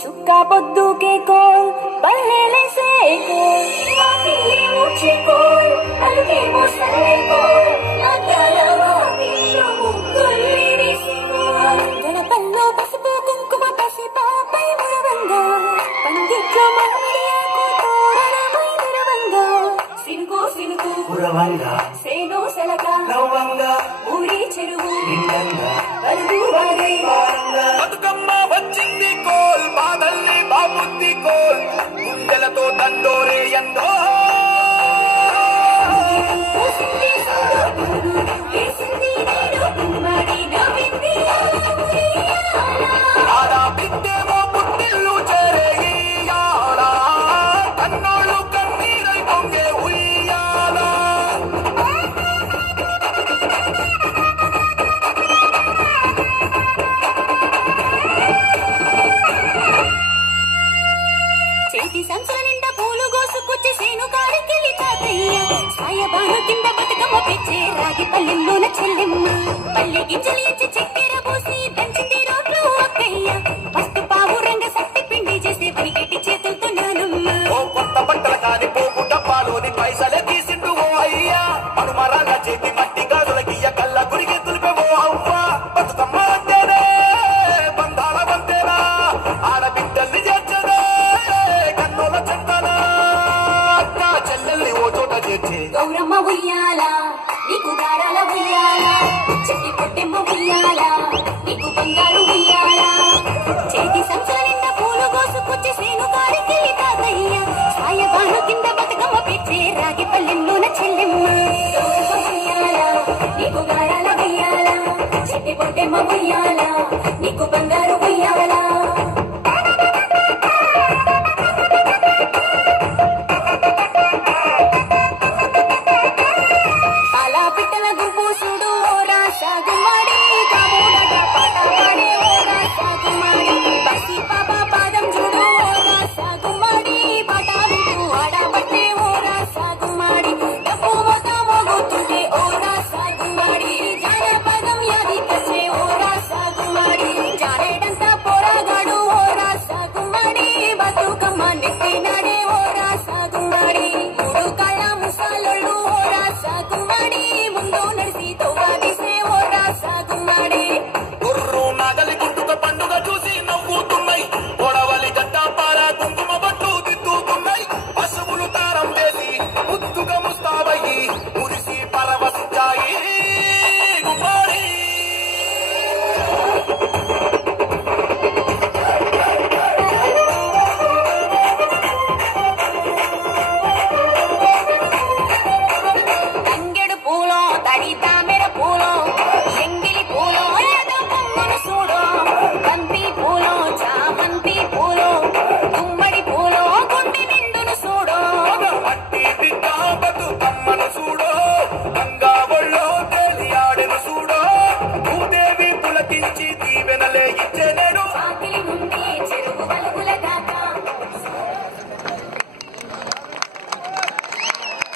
शुक्का పొద్దు के कोल पहले से कोल आखिरी मुझे कोल अलगे मुसले कोल नगला वाहियो मुकुली रिसिकोल गणपल्लो पसुपु कुंकुम पसिपापै मुरवंगा पंडिట్లో మామిడియాకు తోరణమై నిరవంగా సినుకు సినుకు మురవంగా సేను సెలక నవ్వంగా ఊరి చెరువు నిండంగా వరుగు వారే బతుకమ్మ వచ్చింది కోల్ బాదల్ని బాబుద్ది కోల్ గుండెలతో దండోరే ఎందో ఆడా బిడ్డేమో పుట్టిల్లు చేరేయాల కన్నోళ్ళు కన్నీరై పొంగే ఉయ్యాల చేతి సంచుల నిండా పూలు గోసుకొచ్చి సేను కాడికెళ్ళి తాతయ్య సాయబాను కింద బతుకమ్మ పెచ్చే రాగి పల్లెల్లోన చెల్లెమ్మ పల్లె గింజలు ఇచ్చి చక్కెర పోసి దంచింది రోడ్లు అక్కయ్య పస్తు పావు రంగ సత్తి పిండి చేసి వరిగట్టి చేతులతో నానమ్మ ఓ కొత్త బట్టల కాని పోపు డబ్బాలోని పైసలే తీసిండు ఓ అయ్యా మనుమరాగా చేతి మట్టి గాజులకియ్య కళ్ళ గురికి తులిపే ఓ అవ్వ బతుకమ్మ అంటేనే బంధాల వంతేనా ఆడబిడ్డల్ని చేర్చదే కన్నుల చెత్తన అక్క చెల్లెల్ని ఓ చోట చేర్చి గౌరమ్మ ఉయ్యాల నీకు గారాల ఉయ్యాల చెట్టి పొట్టెమ్మ ఉయ్యాల నీకు బంగారు ఉయ్యాల చేతి సంచుల నిండా పూలు కోసుకొచ్చి సేను కాడికెళ్ళి తాతయ్య సాయబాను కింద బతుకమ్మ పెచ్చే రాగి పల్లెల్లోన చెల్లెమ్మ గౌరమ్మ ఉయ్యాల నీకు గారాల ఉయ్యాల చెట్టి పొట్టెమ్మ ఉయ్యాల నీకు బంగారు ఉయ్యాల చూడో గంగా ఒళ్ళో తేలియాడెను చూడో భూదేవి పులకించి